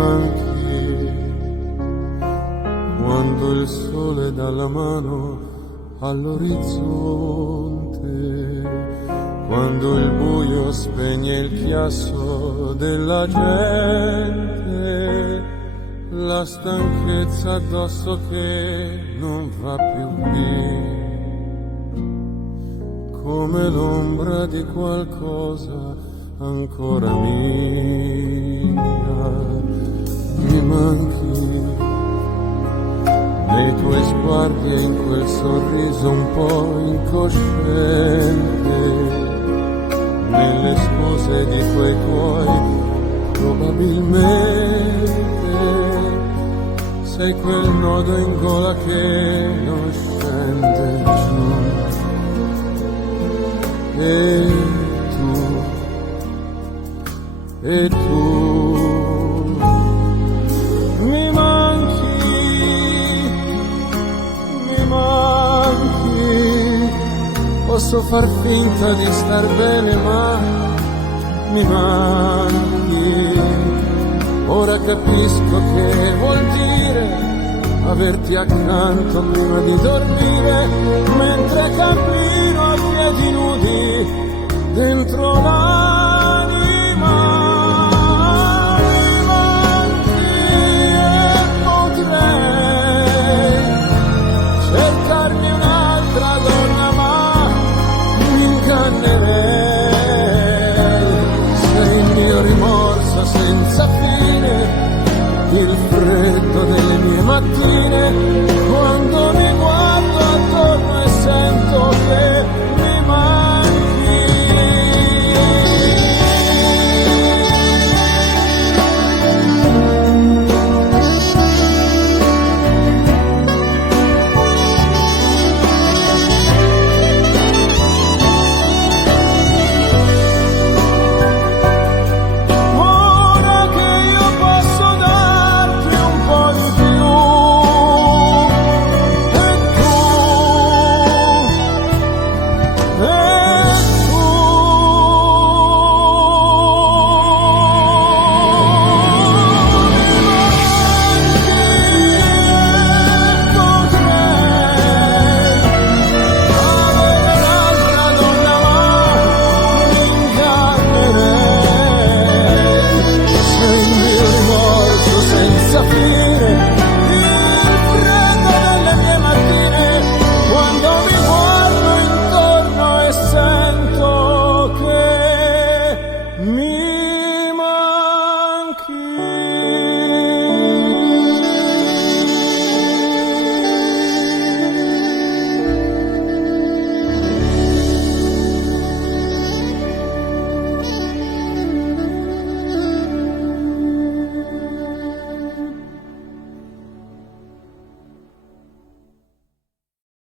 manchi quando il sole dà la mano all'orizzonte, quando il buio spegne il chiasso della gente, la stanchezza addosso che non va più via, come l'ombra di qualcosa ancora mia. Mi manchi nei tuoi sguardi e in quel sorriso un po' incosciente, nelle scuse di quei tuoi probabilmente. Sei quel nodo in gola che non scende giù. E tu mi manchi, posso far finta di star bene ma mi manchi, ora capisco che vuol dire averti accanto prima di dormire, mentre cammino a piedi nudi dentro la